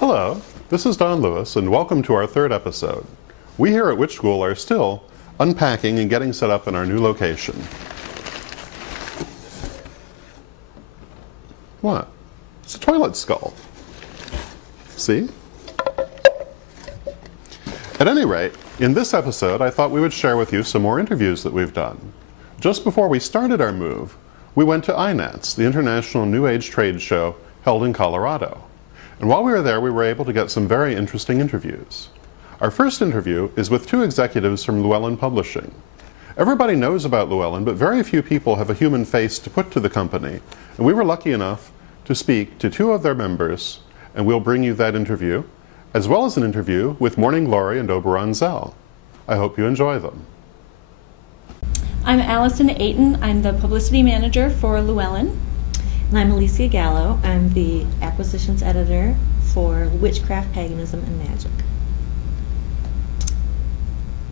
Hello, this is Don Lewis, and welcome to our third episode. We here at Witch School are still unpacking and getting set up in our new location. What? It's a toilet skull. See? At any rate, in this episode, I thought we would share with you some more interviews that we've done. Just before we started our move, we went to INATS, the International New Age Trade Show held in Colorado. And while we were there, we were able to get some very interesting interviews. Our first interview is with two executives from Llewellyn Publishing. Everybody knows about Llewellyn, but very few people have a human face to put to the company. And we were lucky enough to speak to two of their members, and we'll bring you that interview, as well as an interview with Morning Glory and Oberon Zell. I hope you enjoy them. I'm Alison Aidan. I'm the publicity manager for Llewellyn. And I'm Elysia Gallo. I'm the acquisitions editor for Witchcraft, Paganism, and Magic.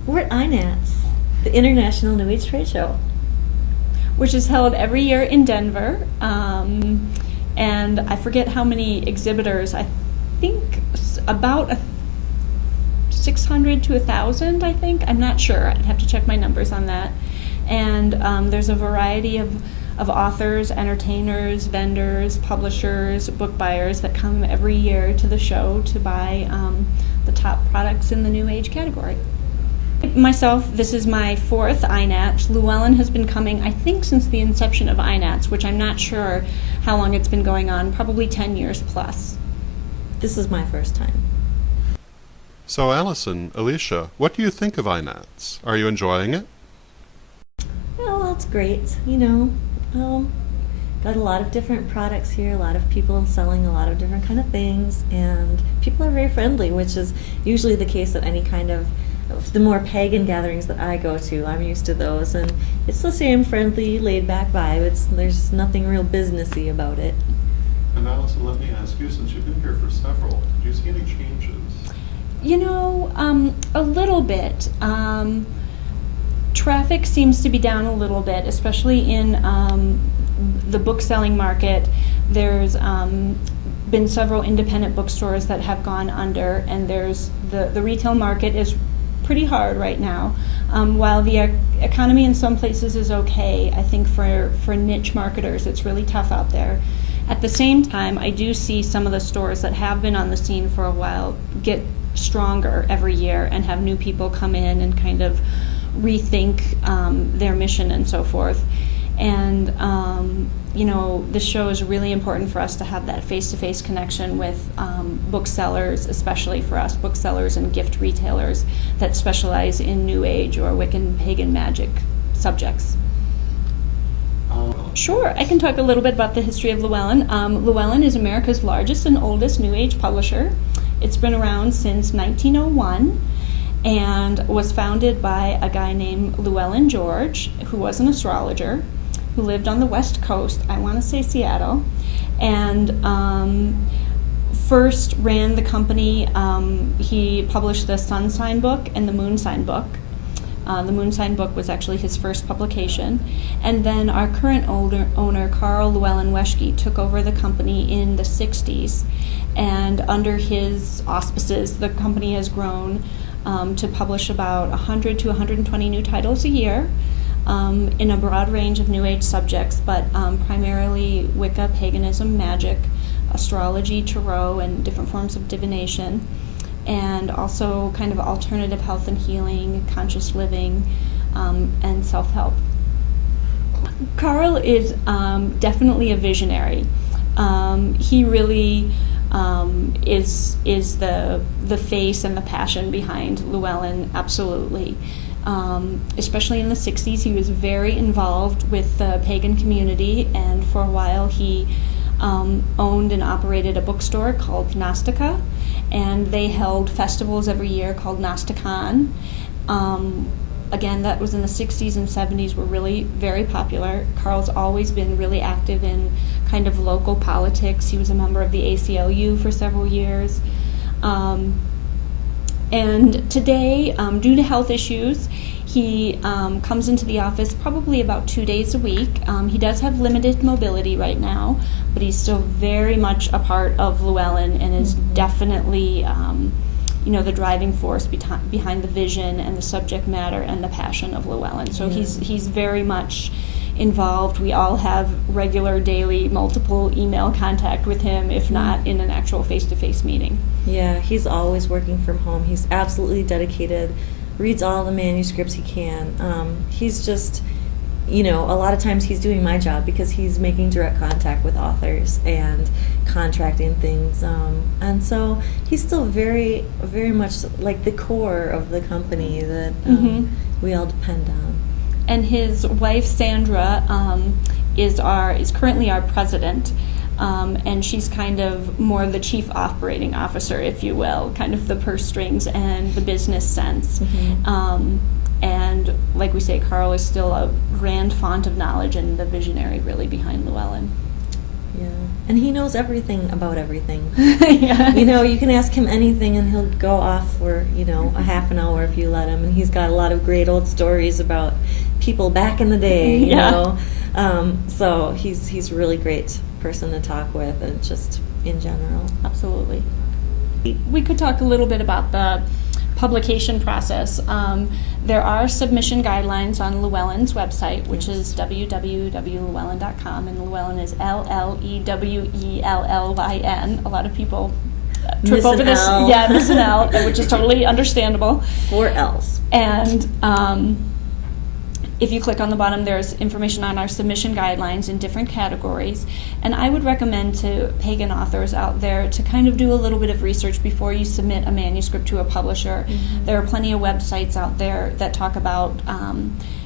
We're at INATS, the International New Age Trade Show, which is held every year in Denver. And I forget how many exhibitors. I think about 600 to 1,000, I think. I'm not sure. I'd have to check my numbers on that. And there's a variety of authors, entertainers, vendors, publishers, book buyers that come every year to the show to buy the top products in the New Age category. Myself, this is my fourth INATS. Llewellyn has been coming, I think, since the inception of INATS, which I'm not sure how long it's been going on, probably 10 years plus. This is my first time. So Alison, Elysia, what do you think of INATS? Are you enjoying it? Well, it's great. Got a lot of different products here, a lot of people selling a lot of different kind of things, and people are very friendly, which is usually the case at any kind of the more pagan gatherings that I go to. I'm used to those, and it's the same friendly, laid-back vibe. There's nothing real businessy about it. And Alison, let me ask you, since you've been here for several, did you see any changes? A little bit. Traffic seems to be down a little bit, especially in the book selling market. There's been several independent bookstores that have gone under, and there's the retail market is pretty hard right now. While the economy in some places is okay, I think for niche marketers it's really tough out there. At the same time, I do see some of the stores that have been on the scene for a while get stronger every year and have new people come in and kind of rethink their mission and so forth. And this show is really important for us to have that face-to-face connection with booksellers, especially for us, booksellers and gift retailers that specialize in New Age or Wiccan, pagan, magic subjects. Sure, I can talk a little bit about the history of Llewellyn. Llewellyn is America's largest and oldest New Age publisher. It's been around since 1901 and was founded by a guy named Llewellyn George, who was an astrologer, who lived on the West Coast, I want to say Seattle, and first ran the company. He published the Sun Sign book and the Moon Sign book. The Moon Sign book was actually his first publication. And then our current owner, Carl Llewellyn Weschke, took over the company in the 60s. And under his auspices, the company has grown to publish about 100 to 120 new titles a year in a broad range of New Age subjects, but primarily Wicca, paganism, magic, astrology, tarot, and different forms of divination, and also kind of alternative health and healing, conscious living, and self-help. Carl is definitely a visionary. He really is the face and the passion behind Llewellyn, absolutely. Especially in the 60s, he was very involved with the pagan community, and for a while he owned and operated a bookstore called Gnostica, and they held festivals every year called Gnosticon. Again, that was in the 60s and 70s, were really very popular. Carl's always been really active in kind of local politics. He was a member of the ACLU for several years. And today, due to health issues, he comes into the office probably about 2 days a week. He does have limited mobility right now, but he's still very much a part of Llewellyn and is definitely, the driving force behind the vision and the subject matter and the passion of Llewellyn. So he's very much involved. We all have regular, daily, multiple email contact with him, if not in an actual face-to-face meeting. Yeah, he's always working from home. He's absolutely dedicated, reads all the manuscripts he can. He's just, a lot of times he's doing my job because he's making direct contact with authors and contracting things. And so he's still very, very much like the core of the company that we all depend on. And his wife Sandra is currently our president, and she's kind of more the chief operating officer, if you will, kind of the purse strings and the business sense. And like we say, Carl is still a grand font of knowledge and the visionary really behind Llewellyn. Yeah, and he knows everything about everything. Yeah. You can ask him anything and he'll go off for, a half an hour if you let him. And he's got a lot of great old stories about people back in the day, you know. So he's a really great person to talk with, and just in general. Absolutely. We could talk a little bit about the publication process. There are submission guidelines on Llewellyn's website, which is www.llewellyn.com, and Llewellyn is Llewellyn. A lot of people trip over this. Yeah, miss an L, which is totally understandable. 4 L's. And if you click on the bottom, there's information on our submission guidelines in different categories. And I would recommend to pagan authors out there to kind of do a little bit of research before you submit a manuscript to a publisher. There are plenty of websites out there that talk about,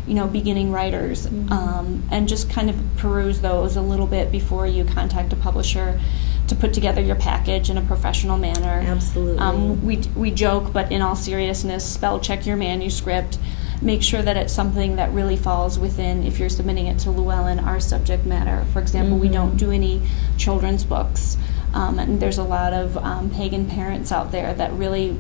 beginning writers, and just kind of peruse those a little bit before you contact a publisher to put together your package in a professional manner. Absolutely. We joke, but in all seriousness, spell check your manuscript. Make sure that it's something that really falls within, if you're submitting it to Llewellyn, our subject matter. For example, we don't do any children's books, and there's a lot of pagan parents out there that really,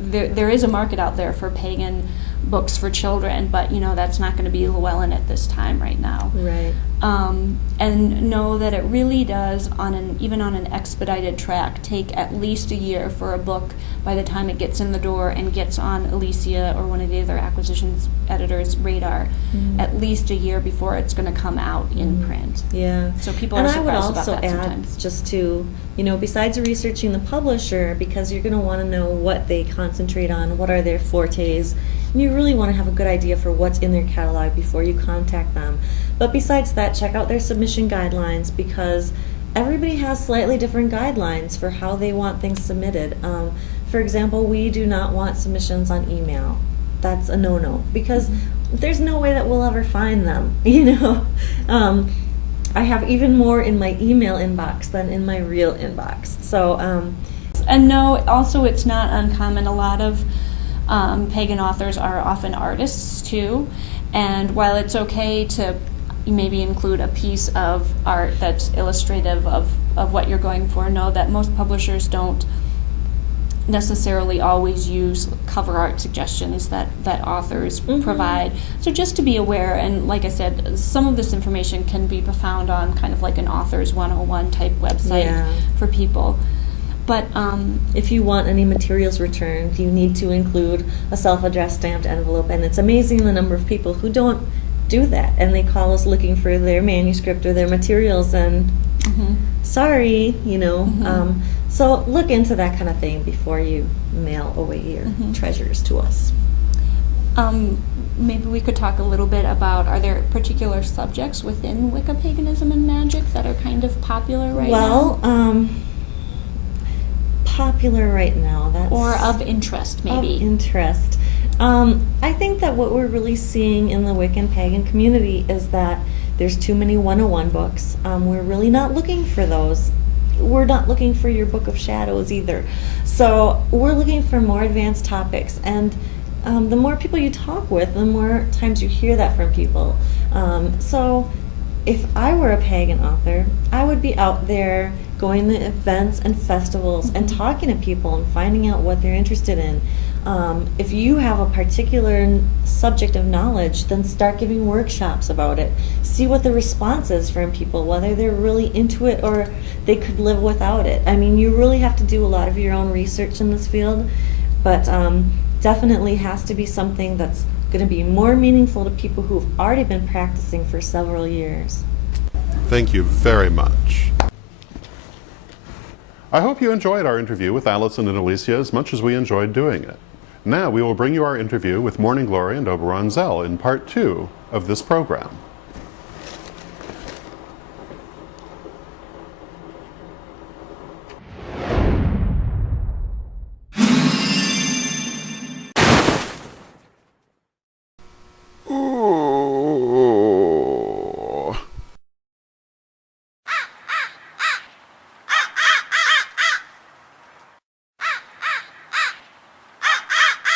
there is a market out there for pagan books for children, but that's not going to be Llewellyn at this time right now. Right. And know that it really does, even on an expedited track, take at least a year for a book by the time it gets in the door and gets on Elysia or one of the other acquisitions editors' radar. At least a year before it's going to come out in print. Yeah. So people are surprised about that And I would also add, sometimes. just to, besides researching the publisher, because you're going to want to know what they concentrate on, what are their fortes, and you really want to have a good idea for what's in their catalog before you contact them. But besides that, check out their submission guidelines, because everybody has slightly different guidelines for how they want things submitted. For example, we do not want submissions on email. That's a no-no, because there's no way that we'll ever find them, I have even more in my email inbox than in my real inbox. So, and no, also it's not uncommon. A lot of pagan authors are often artists too, and while it's okay to maybe include a piece of art that's illustrative of what you're going for, know that most publishers don't necessarily always use cover art suggestions that authors provide. So just to be aware, and like I said, some of this information can be found on kind of like an Authors 101 type website for people. But if you want any materials returned, you need to include a self-addressed stamped envelope, and it's amazing the number of people who don't do that, and they call us looking for their manuscript or their materials, and sorry, so look into that kind of thing before you mail away your treasures to us. Maybe we could talk a little bit about, are there particular subjects within Wicca, paganism, and magic that are kind of popular right now? Well, popular right now, that's... Or of interest, maybe. Of interest. I think that what we're really seeing in the Wiccan pagan community is that there's too many 101 books. We're really not looking for those. We're not looking for your Book of Shadows either. So we're looking for more advanced topics. And the more people you talk with, the more times you hear that from people. So if I were a pagan author, I would be out there going to events and festivals and talking to people and finding out what they're interested in. If you have a particular subject of knowledge, then start giving workshops about it. See what the response is from people, whether they're really into it or they could live without it. I mean, you really have to do a lot of your own research in this field, but definitely has to be something that's going to be more meaningful to people who've already been practicing for several years. Thank you very much. I hope you enjoyed our interview with Alison and Elysia as much as we enjoyed doing it. Now we will bring you our interview with Morning Glory and Oberon Zell in part 2 of this program.